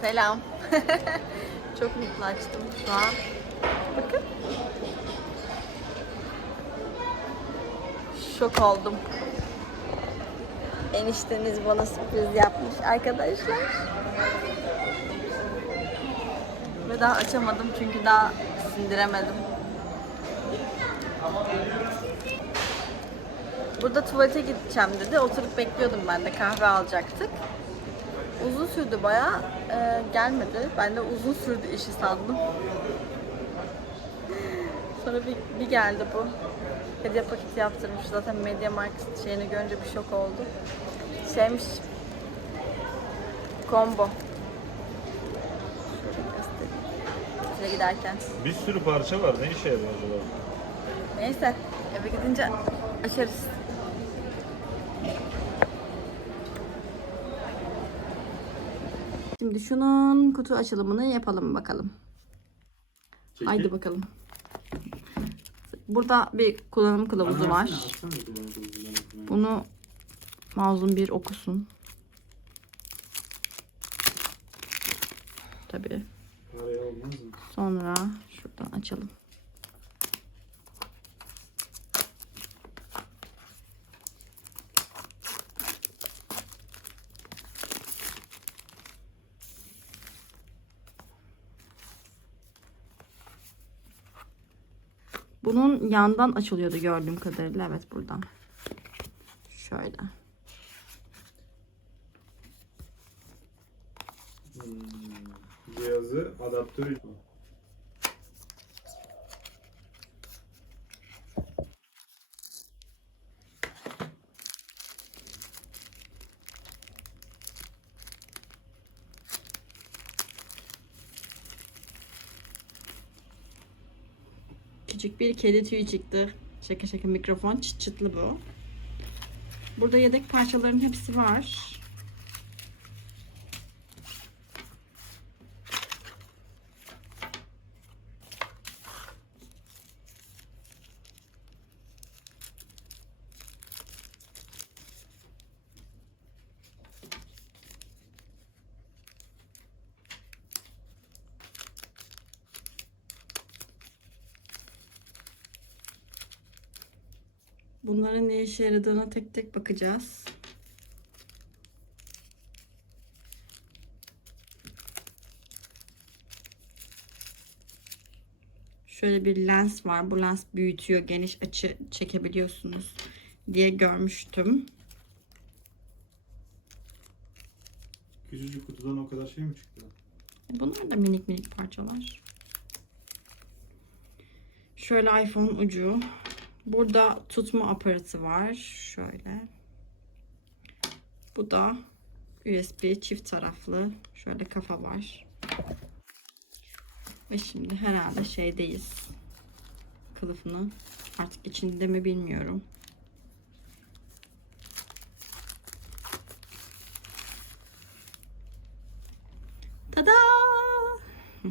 Selam. Çok mutlu açtım şu an. Bakın. Şok oldum. Enişteniz bana sürpriz yapmış arkadaşlar. Ve daha açamadım çünkü daha sindiremedim. Burada tuvalete gideceğim dedi. Oturup bekliyordum ben de kahve alacaktık. Uzun sürdü bayağı. Ee, gelmedi. Ben de uzun sürdü işi sandım. Sonra bir, bir geldi bu. Hediye paketi yaptırmış. Zaten Media Markt şeyini görünce bir şok oldu. Şeymiş. Combo. Şöyle giderken. Bir sürü parça var. Ne işe yarıyor acaba? Neyse eve gidince açarız. Şimdi şunun kutu açılımını yapalım bakalım. Haydi bakalım. Burada bir kullanım kılavuzu var. Bunu mazlum bir okusun. Tabii. Sonra şuradan açalım. Bunun yandan açılıyordu gördüğüm kadarıyla. Evet buradan. Şöyle. Cihazı adaptörü. Küçük bir kedi tüyü çıktı. Şaka şaka mikrofon çıt çıtlı bu. Burada yedek parçaların hepsi var. Bunların ne işe yaradığına tek tek bakacağız. Şöyle bir lens var. Bu lens büyütüyor, geniş açı çekebiliyorsunuz diye görmüştüm. Küçücük kutudan o kadar şey mi çıktı? Bunlar da minik minik parçalar. Şöyle iPhone ucu. Burada tutma aparatı var. Şöyle. Bu da USB çift taraflı. Şöyle kafa var. Ve şimdi herhalde şeydeyiz. Kılıfını artık içinde mi bilmiyorum. Tada!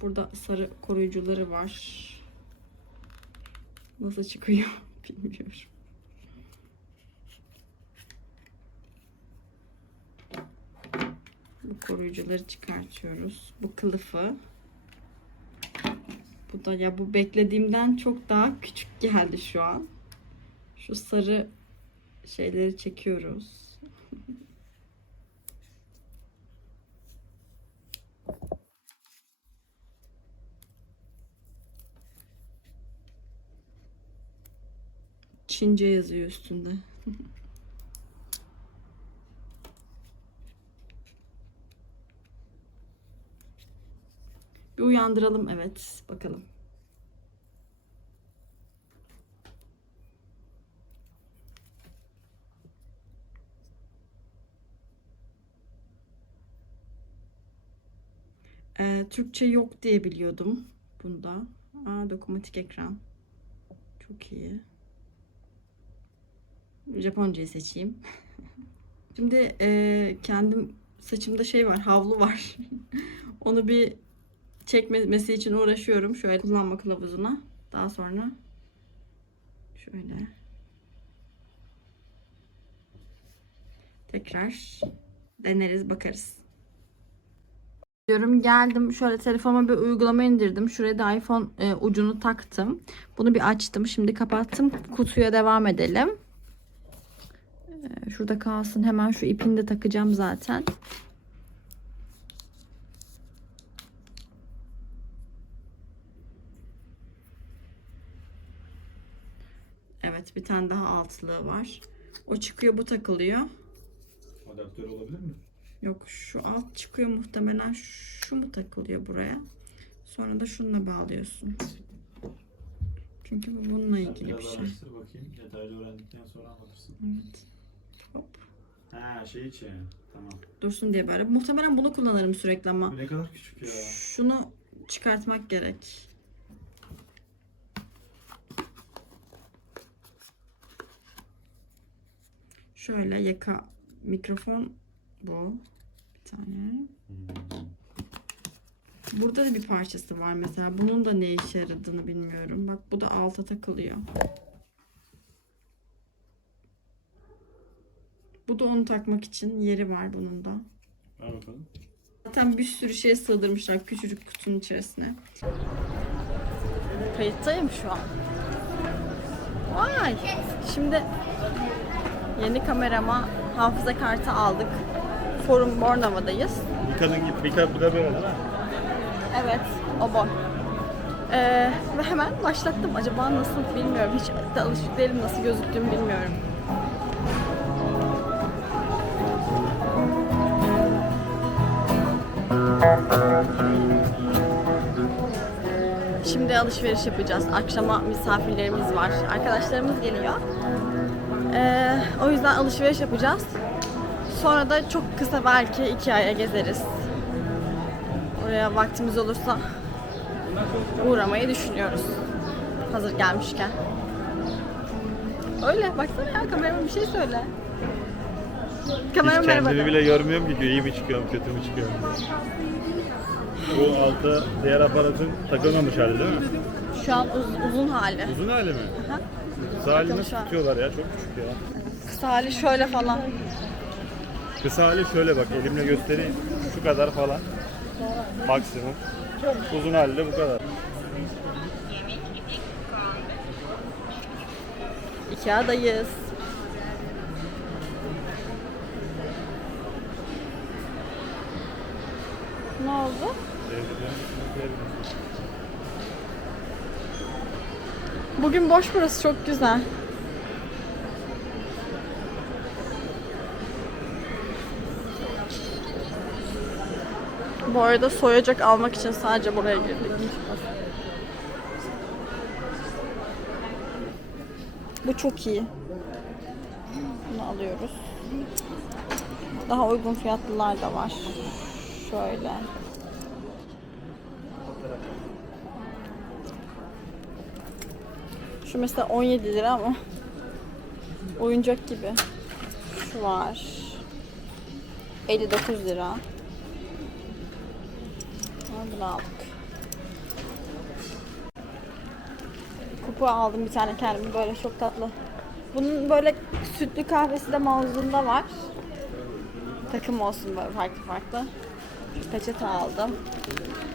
Burada sarı koruyucuları var. Nasıl çıkıyor bilmiyorum. Bu koruyucuları çıkartıyoruz. Bu kılıfı. Bu da ya bu beklediğimden çok daha küçük geldi şu an. Şu sarı şeyleri çekiyoruz. Çince yazıyor üstünde. Bir uyandıralım evet bakalım. Ee, Türkçe yok diye biliyordum bunda. Aa, dokunmatik ekran. Çok iyi. Japoncayı seçeyim. Şimdi e, kendim saçımda şey var, havlu var. Onu bir çekmesi için uğraşıyorum. Şöyle kullanma kılavuzuna. Daha sonra şöyle tekrar deneriz bakarız. Diyorum geldim şöyle telefonuma bir uygulama indirdim. Şuraya da iPhone e, ucunu taktım. Bunu bir açtım. Şimdi kapattım. Kutuya devam edelim. E, şurada kalsın. Hemen şu ipini de takacağım zaten. Evet bir tane daha altlığı var. O çıkıyor bu takılıyor. Adaptör olabilir mi? Yok şu alt çıkıyor muhtemelen şu mu takılıyor buraya. Sonra da şununla bağlıyorsun. Çünkü bu bununla ilgili bir şey. bakayım. Detaylı öğrendikten sonra anlatırsın. Evet. Hop. Ha şey için. Tamam. Dursun diye böyle. Muhtemelen bunu kullanırım sürekli ama ne kadar küçük ya. şunu çıkartmak gerek. Şöyle yaka mikrofon bu. Bir tane. Burada da bir parçası var mesela. Bunun da ne işe yaradığını bilmiyorum. Bak bu da alta takılıyor. Bu da onu takmak için yeri var bunun da. Ver bakalım. Zaten bir sürü şey sığdırmışlar küçücük kutunun içerisine. Kayıttayım şu an. Vay! Şimdi yeni kamerama hafıza kartı aldık. Forum Bornova'dayız. Bir kadın git. Bir kadın bu da böyle mi? Evet, o boy. Ee, ve hemen başlattım. Acaba nasıl bilmiyorum. Hiç de alışık değilim nasıl gözüktüğümü bilmiyorum. Şimdi alışveriş yapacağız. Akşama misafirlerimiz var. Arkadaşlarımız geliyor. Ee, o yüzden alışveriş yapacağız. Sonra da çok kısa belki iki aya gezeriz. Oraya vaktimiz olursa uğramayı düşünüyoruz. Hazır gelmişken. Öyle baksana ya kamerama bir şey söyle. Kamera Hiç merhaba. kendimi bile görmüyorum ki iyi mi çıkıyorum, kötü mü çıkıyorum. Bu altta diğer aparatın takılmamış hali değil mi? Şu an uz- uzun hali. Uzun hali mi? Aha. Kısa hali Takılmış nasıl hali. tutuyorlar ya? Çok küçük ya. Kısa hali şöyle falan. Kısa hali şöyle bak elimle göstereyim. Şu kadar falan. Maksimum. Uzun hali de bu kadar. Ikea'dayız. Ne oldu? Bugün boş burası çok güzel. Bu arada soyacak almak için sadece buraya girdik. Bu çok iyi. Bunu alıyoruz. Daha uygun fiyatlılar da var. Şöyle. Şu mesela 17 lira ama oyuncak gibi. Şu var. 59 lira. Bunu aldık. Kupa aldım bir tane kendime böyle çok tatlı. Bunun böyle sütlü kahvesi de mağazında var. Takım olsun böyle farklı farklı. Peçete aldım.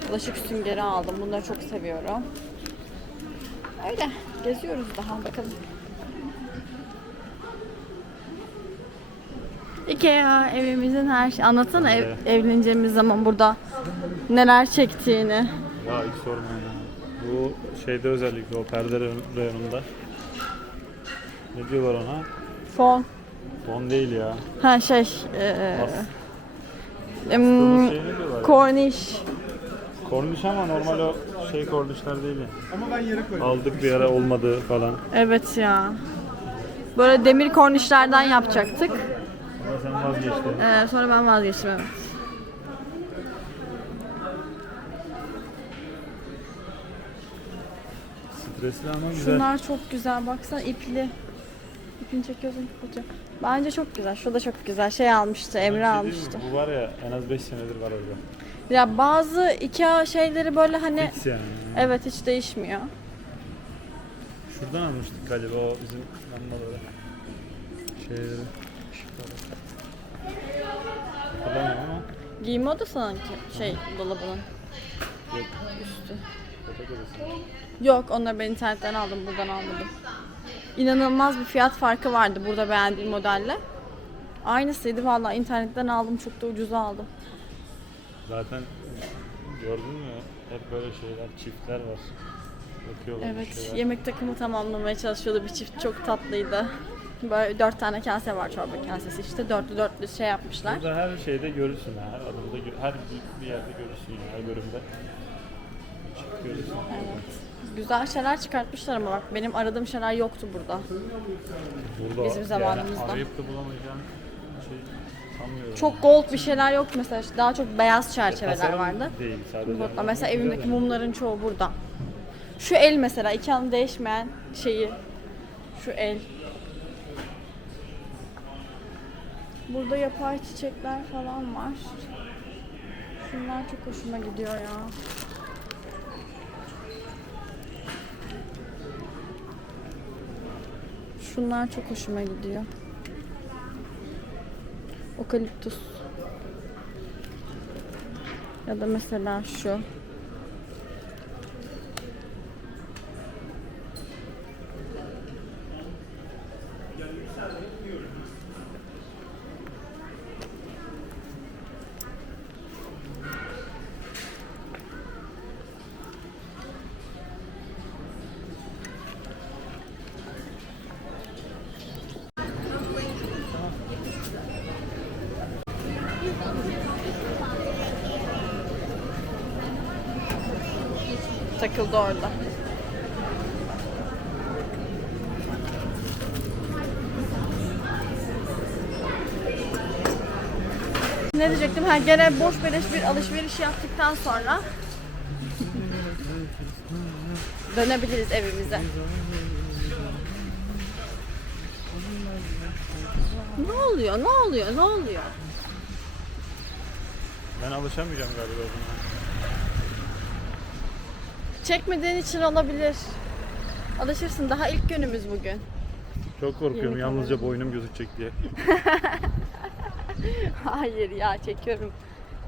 Bulaşık süngeri aldım. Bunları çok seviyorum. Öyle. Geziyoruz daha bakalım. Ikea evimizin her şey. Anlatsana ev, Evet. evleneceğimiz zaman burada neler çektiğini. Ya hiç sorma ya. Bu şeyde özellikle o perde reyonunda. Ne diyorlar ona? Fon. Fon değil ya. Ha şey. eee, As. Em, Bunun şey korniş. Korniş ama normal o şey kornişler değil ya. Ama ben yere koydum. Aldık bir ara olmadı falan. Evet ya. Böyle demir kornişlerden yapacaktık. Ama sen vazgeçtin. Ee, sonra ben vazgeçtim evet. Stresli ama güzel. Şunlar çok güzel. Baksana ipli. İpini çekiyorsun kıpırcık. Bence çok güzel. Şu da çok güzel. Şey almıştı. Emre şey almıştı. Bu var ya en az 5 senedir var orada. Ya bazı Ikea şeyleri böyle hani Fix yani. evet hiç değişmiyor. Şuradan almıştık galiba o bizim lambaları. Şeyleri. ışıkları. Giyinme odası sanki şey dolabının Yok. üstü. Yok onları ben internetten aldım buradan almadım. İnanılmaz bir fiyat farkı vardı burada beğendiğim modelle. Aynısıydı vallahi internetten aldım çok da ucuza aldım. Zaten gördün mü? Hep böyle şeyler, çiftler var. Bakıyorlar bir Evet şeyler. yemek takımı tamamlamaya çalışıyordu bir çift çok tatlıydı. Böyle dört tane kase var çorba kasesi işte dörtlü dörtlü şey yapmışlar. Burada her şeyde görürsün, her adımda, gö- her bir- bir yerde görürsün her bölümde. Çift görürsün. Evet. Güzel şeyler çıkartmışlar ama bak benim aradığım şeyler yoktu burada. Burada Bizim zamanımızda. Yani arayıp da bulamayacağın şey sanmıyorum. Çok gold bir şeyler yok mesela daha çok beyaz çerçeveler Tasarım vardı. Değil sadece. Burada mesela evimdeki mumların çoğu burada. Şu el mesela iki anı değişmeyen şeyi. Şu el. Burada yapay çiçekler falan var. Şunlar çok hoşuma gidiyor ya. Şunlar çok hoşuma gidiyor. Okaliptus. Ya da mesela şu. Takıldı orada. Ne diyecektim? Ha gene boş beleş bir alışveriş yaptıktan sonra dönebiliriz evimize. Ne oluyor? Ne oluyor? Ne oluyor? Ben alışamayacağım galiba buna. Çekmediğin için olabilir. Alışırsın. Daha ilk günümüz bugün. Çok korkuyorum Yeni yalnızca boynum gözükecek diye. Hayır ya çekiyorum.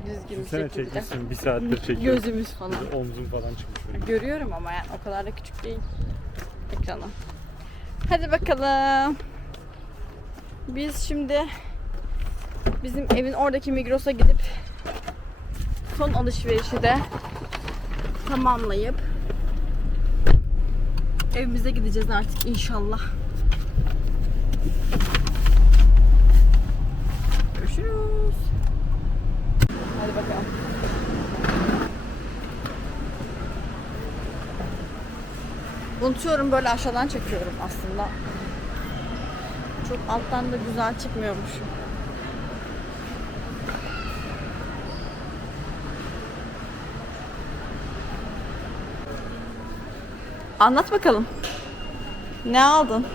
Düzgün bir Sen şekilde. çekmişsin bir saattir çekiyorum. Gözümüz falan. Omzum falan çıkmış benim. Görüyorum ama yani o kadar da küçük değil ekranı. Hadi bakalım. Biz şimdi bizim evin oradaki Migros'a gidip son alışverişi de tamamlayıp evimize gideceğiz artık inşallah. Görüşürüz. Hadi bakalım. Unutuyorum böyle aşağıdan çekiyorum aslında. Çok alttan da güzel çıkmıyormuşum. Anlat bakalım. Ne aldın?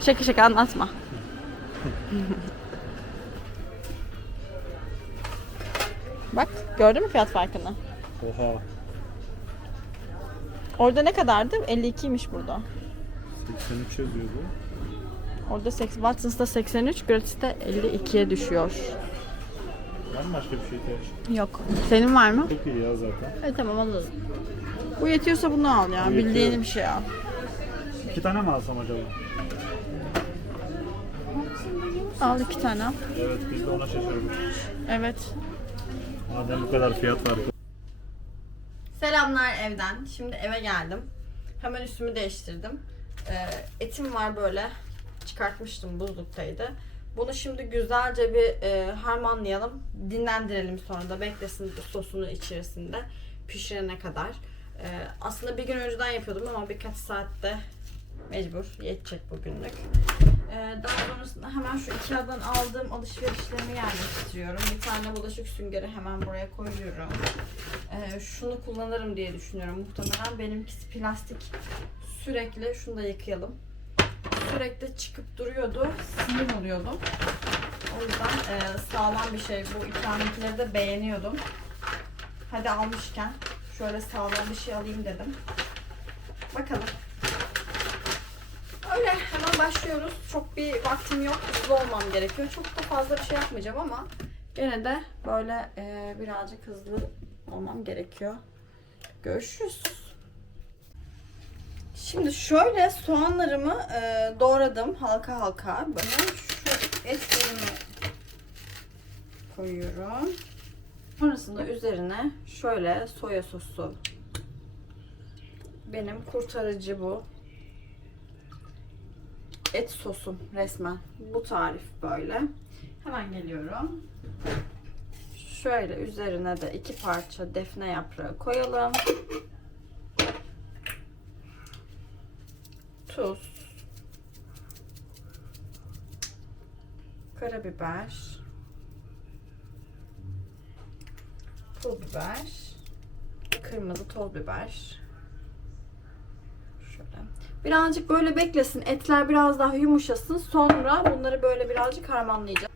Şaka şaka anlatma. Bak gördün mü fiyat farkını? Oha. Orada ne kadardı? 52'ymiş burada. 83 yazıyordu. Orada seks- Watson's'ta 83, Gratis'te 52'ye düşüyor. Var mı başka bir şey ihtiyaç? Yok. Senin var mı? Çok iyi ya zaten. Evet tamam alalım. Bu yetiyorsa bunu al ya. Bu yetiyor. Bildiğin bir şey al. İki tane mi alsam acaba? Al iki tane. Evet biz de ona şaşırdık. Evet. Madem bu kadar fiyat farkı. Selamlar evden. Şimdi eve geldim. Hemen üstümü değiştirdim. Ee, etim var böyle. Çıkartmıştım buzluktaydı. Bunu şimdi güzelce bir e, harmanlayalım. Dinlendirelim sonra da beklesin sosunu içerisinde pişirene kadar. Ee, aslında bir gün önceden yapıyordum ama birkaç saatte mecbur yetecek bugünlük. Ee, daha sonrasında hemen şu Ikea'dan aldığım alışverişlerimi yerleştiriyorum. Bir tane bulaşık süngeri hemen buraya koyuyorum. Ee, şunu kullanırım diye düşünüyorum muhtemelen. Benimkisi plastik. Sürekli şunu da yıkayalım. Sürekli çıkıp duruyordu. Sinir oluyordum. O yüzden e, sağlam bir şey. Bu ikramlıkları da beğeniyordum. Hadi almışken şöyle sağlam bir şey alayım dedim. Bakalım. Öyle hemen başlıyoruz. Çok bir vaktim yok. Hızlı olmam gerekiyor. Çok da fazla bir şey yapmayacağım ama gene de böyle e, birazcık hızlı olmam gerekiyor. Görüşürüz. Şimdi şöyle soğanlarımı e, doğradım halka halka. Böyle şu etlerimi koyuyorum. Sonrasında üzerine şöyle soya sosu. Benim kurtarıcı bu. Et sosum resmen. Bu tarif böyle. Hemen geliyorum. Şöyle üzerine de iki parça defne yaprağı koyalım. Tuz. Karabiber. Pul biber. Kırmızı toz biber. Şöyle. Birazcık böyle beklesin. Etler biraz daha yumuşasın. Sonra bunları böyle birazcık harmanlayacağım.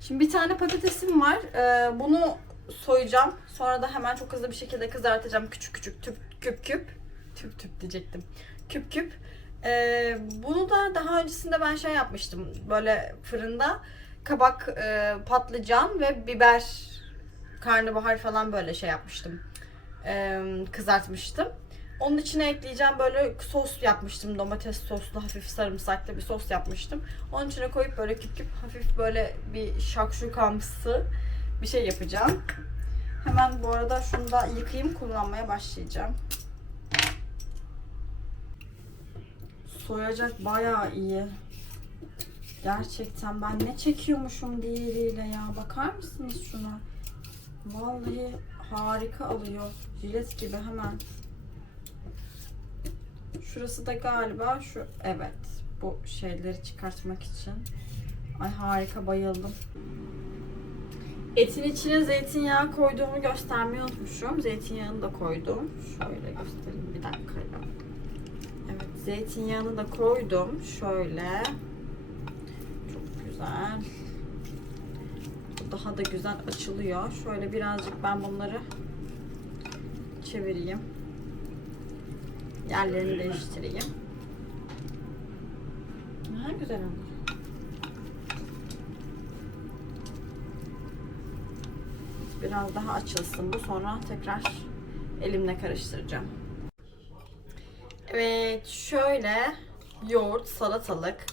Şimdi bir tane patatesim var. Ee, bunu soyacağım. Sonra da hemen çok hızlı bir şekilde kızartacağım. Küçük küçük tüp küp küp. Tüp tüp diyecektim. Küp küp. Ee, bunu da daha öncesinde ben şey yapmıştım. Böyle fırında kabak, e, patlıcan ve biber, karnabahar falan böyle şey yapmıştım. Ee, kızartmıştım. Onun içine ekleyeceğim böyle sos yapmıştım. Domates soslu hafif sarımsaklı bir sos yapmıştım. Onun içine koyup böyle küp küp hafif böyle bir şakşukamsı bir şey yapacağım. Hemen bu arada şunu da yıkayayım kullanmaya başlayacağım. Soyacak bayağı iyi. Gerçekten ben ne çekiyormuşum diğeriyle ya. Bakar mısınız şuna? Vallahi harika alıyor. Jilet gibi hemen. Şurası da galiba şu evet bu şeyleri çıkartmak için. Ay harika bayıldım. Etin içine zeytinyağı koyduğumu göstermeyi unutmuşum. Zeytinyağını da koydum. Şöyle göstereyim bir dakika. Zeytinyağını da koydum. Şöyle. Çok güzel. Bu Daha da güzel açılıyor. Şöyle birazcık ben bunları çevireyim. Yerlerini değiştireyim. Ha, güzel olur. Biraz daha açılsın bu. Sonra tekrar elimle karıştıracağım. Evet şöyle yoğurt, salatalık,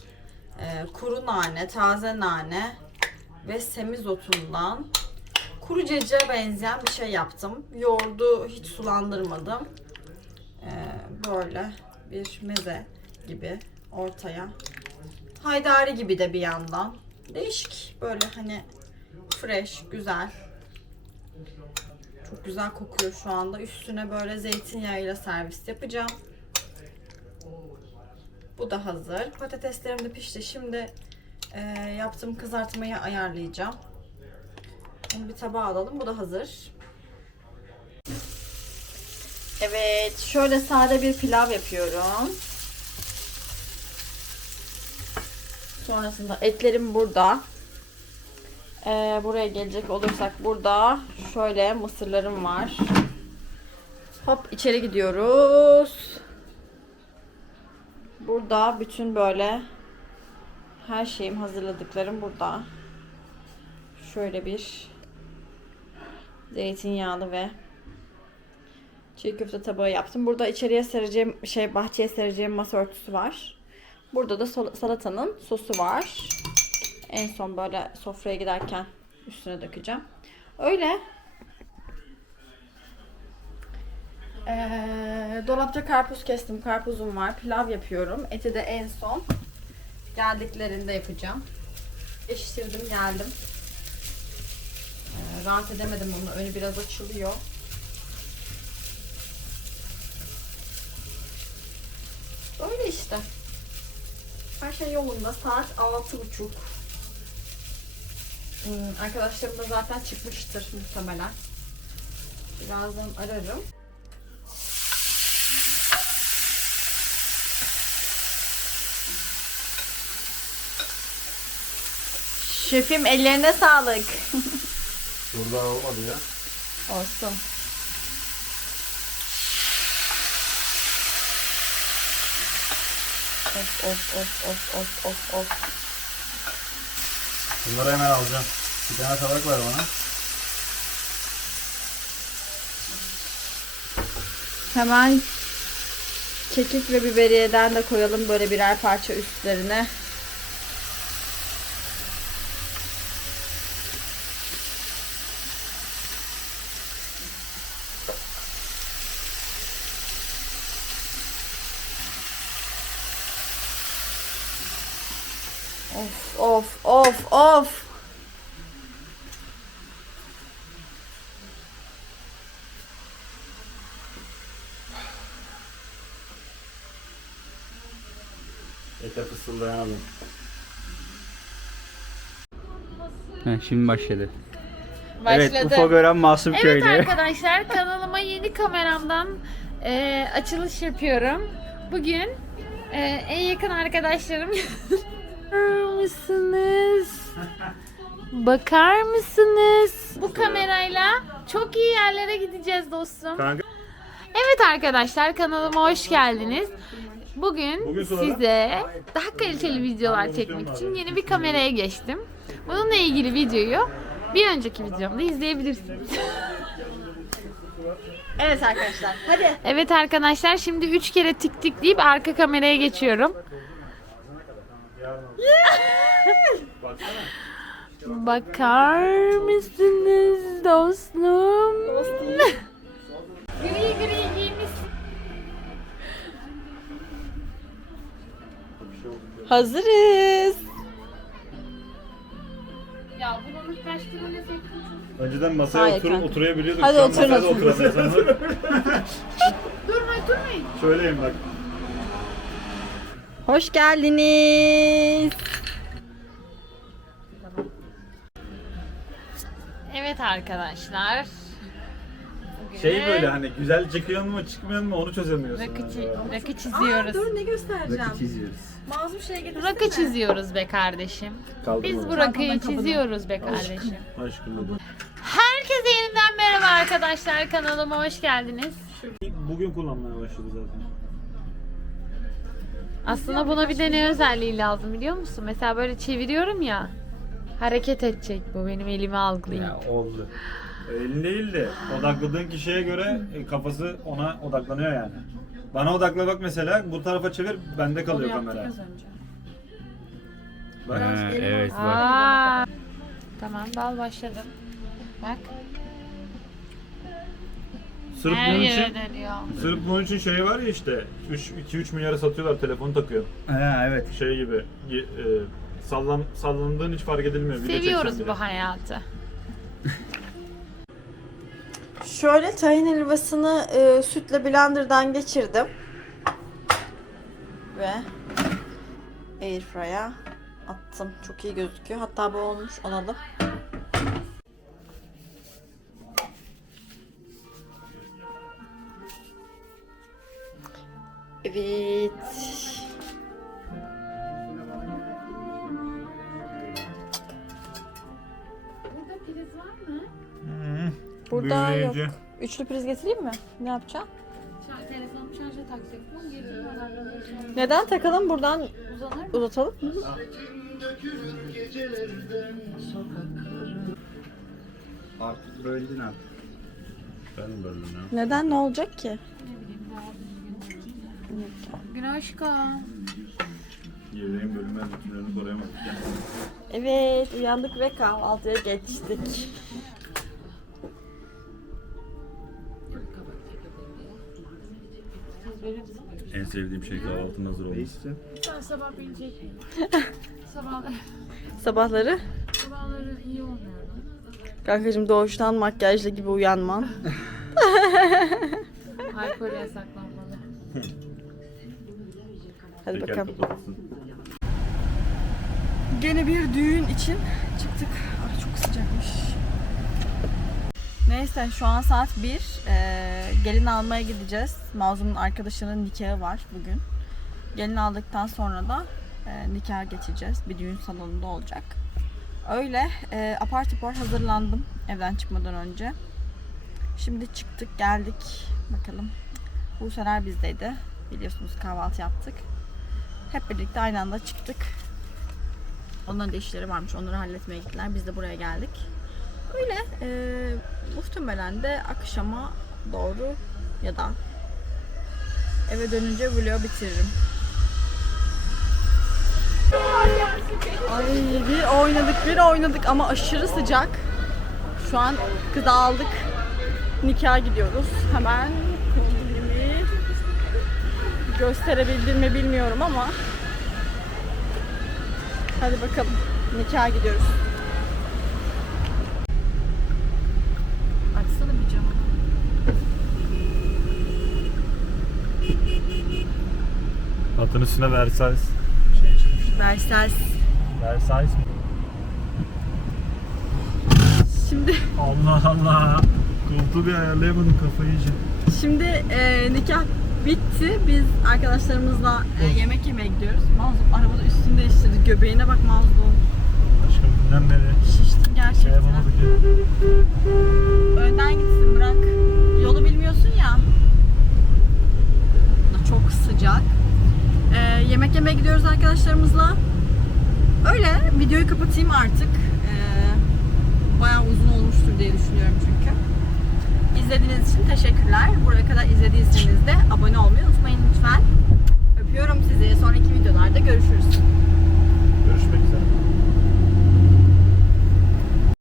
e, kuru nane, taze nane ve semizotundan kuru cacığa benzeyen bir şey yaptım. Yoğurdu hiç sulandırmadım. E, böyle bir meze gibi ortaya. Haydari gibi de bir yandan. Değişik böyle hani fresh, güzel. Çok güzel kokuyor şu anda. Üstüne böyle zeytinyağıyla servis yapacağım. Bu da hazır. Patateslerim de pişti. Şimdi e, yaptığım kızartmayı ayarlayacağım. Onu bir tabağa alalım. Bu da hazır. Evet. Şöyle sade bir pilav yapıyorum. Sonrasında etlerim burada. Ee, buraya gelecek olursak burada şöyle mısırlarım var. Hop içeri gidiyoruz. Burada bütün böyle her şeyim hazırladıklarım burada. Şöyle bir zeytinyağlı ve çiğ köfte tabağı yaptım. Burada içeriye sereceğim şey bahçeye sereceğim masa örtüsü var. Burada da salatanın sosu var. En son böyle sofraya giderken üstüne dökeceğim. Öyle. Ee, dolapta karpuz kestim. Karpuzum var. Pilav yapıyorum. Eti de en son geldiklerinde yapacağım. Eşittirdim geldim. Ee, rahat edemedim onu. Önü biraz açılıyor. Öyle işte. Her şey yolunda. Saat altı buçuk. Hmm, arkadaşlarım da zaten çıkmıştır muhtemelen. Birazdan ararım. Şefim ellerine sağlık. Burada olmadı ya. Olsun. Of of of of of of of. Bunları hemen alacağım. Bir tane tabak var bana. Hemen kekik ve biberiyeden de koyalım böyle birer parça üstlerine. Of of of of. Alayım. Heh, şimdi başladı. Başladı. Evet, UFO gören Masum Evet Köylü. arkadaşlar kanalıma yeni kameramdan e, açılış yapıyorum. Bugün e, en yakın arkadaşlarım Bakar mısınız? Bakar mısınız? Bu kamerayla çok iyi yerlere gideceğiz dostum. Kanka Evet arkadaşlar kanalıma hoş geldiniz. Bugün, Bugün sonra- size daha kaliteli videolar çekmek için yeni bir kameraya geçtim. Bununla ilgili videoyu bir önceki videomda izleyebilirsiniz. Evet arkadaşlar. Hadi. Evet arkadaşlar şimdi 3 kere tik tik deyip arka kameraya geçiyorum. Bakar mısınız dostum? Hazırız. Ya bunun kaç tane efekti Önceden masaya Hayır otur, kanka. oturabiliyorduk. Hadi Şu an oturun, masada oturun. oturamıyoruz. Durmayın durmayın. Şöyleyim bak. Hoş geldiniz. Evet arkadaşlar. Bugün Şey böyle hani güzel çıkıyor mu çıkmıyor mu onu çözemiyorsun. rakı, çi- rakı çiziyoruz. ne göstereceğim? çiziyoruz. Mazlum şey getirsene. Rakı çiziyoruz be kardeşim. Biz bu rakıyı çiziyoruz be kardeşim. Aşkım. Herkese yeniden merhaba arkadaşlar. Kanalıma hoş geldiniz. Bugün kullanmaya başladı zaten. Aslında buna bir de ne özelliği lazım biliyor musun? Mesela böyle çeviriyorum ya. Hareket edecek bu benim elimi algılayıp. Ya oldu. Elin değil de odakladığın kişiye göre e, kafası ona odaklanıyor yani. Bana odakla bak mesela bu tarafa çevir bende kalıyor kamera. Bak. Ha, evet bak. Aa. Tamam bal başladım. Bak. Sırf Her bunun yere için dönüyor. Sırf bunun için şey var ya işte 2-3 milyara satıyorlar telefonu takıyor. Ha, evet. Şey gibi y- e, sallan, sallandığın hiç fark edilmiyor. Video Seviyoruz bile. bu hayatı. Şöyle tahin helvasını e, sütle blenderdan geçirdim. Ve airfryer'a attım. Çok iyi gözüküyor. Hatta bu olmuş alalım. Evet. Üçlü priz getireyim mi? Ne yapacağım? Telefonumu şarja takacaktım. Getirmeden Neden takalım buradan uzanır uzatalım? Artık böldün abi. Ben böldüm ya. Neden ne olacak ki? Güneşka. Yemeğin bölünmez bütünlüğünü koruyamadık. Evet uyandık ve kahvaltıya geçtik. En sevdiğim şey kahvaltının hazır olması. Sen sabah binecek miyim? Sabahları, Sabahları sabahları iyi olmuyorum. kankacığım doğuştan makyajlı gibi uyanman. Alkol yasaklanmalı. Hadi Şeker bakalım. kapatılsın. Gene bir düğün için çıktık. Ay çok sıcakmış. Neyse şu an saat 1. Ee, gelin almaya gideceğiz. Mazlum'un arkadaşının nikahı var bugün. Gelin aldıktan sonra da e, nikah geçeceğiz. Bir düğün salonunda olacak. Öyle e, apar topar hazırlandım evden çıkmadan önce. Şimdi çıktık geldik. Bakalım. Buseler bizdeydi. Biliyorsunuz kahvaltı yaptık. Hep birlikte aynı anda çıktık. Onların da işleri varmış. Onları halletmeye gittiler. Biz de buraya geldik. Öyle. E, muhtemelen de akşama doğru ya da eve dönünce vlogu bitiririm. Ay bir oynadık bir oynadık ama aşırı sıcak. Şu an kızı aldık. Nikah gidiyoruz. Hemen kombinimi gösterebildim mi bilmiyorum ama hadi bakalım nikah gidiyoruz. Atın üstüne Versailles şey. Versailles. Versailles mi? Şimdi Allah Allah. Koltuğu bir ayarlayamadım kafayı iyice. Şimdi e, nikah bitti. Biz arkadaşlarımızla e, yemek yemeye gidiyoruz. Mazlum arabada üstünü değiştirdi. Göbeğine bak Mazlum. Aşkım dünden beri Şiştim şey gerçekten. yapamadık ya. Önden gitsin bırak. Yolu bilmiyorsun ya. Çok sıcak. Ee, yemek yemeye gidiyoruz arkadaşlarımızla. Öyle videoyu kapatayım artık. Ee, bayağı uzun olmuştur diye düşünüyorum çünkü. İzlediğiniz için teşekkürler. Buraya kadar izlediyseniz de abone olmayı unutmayın lütfen. Öpüyorum sizi. Sonraki videolarda görüşürüz.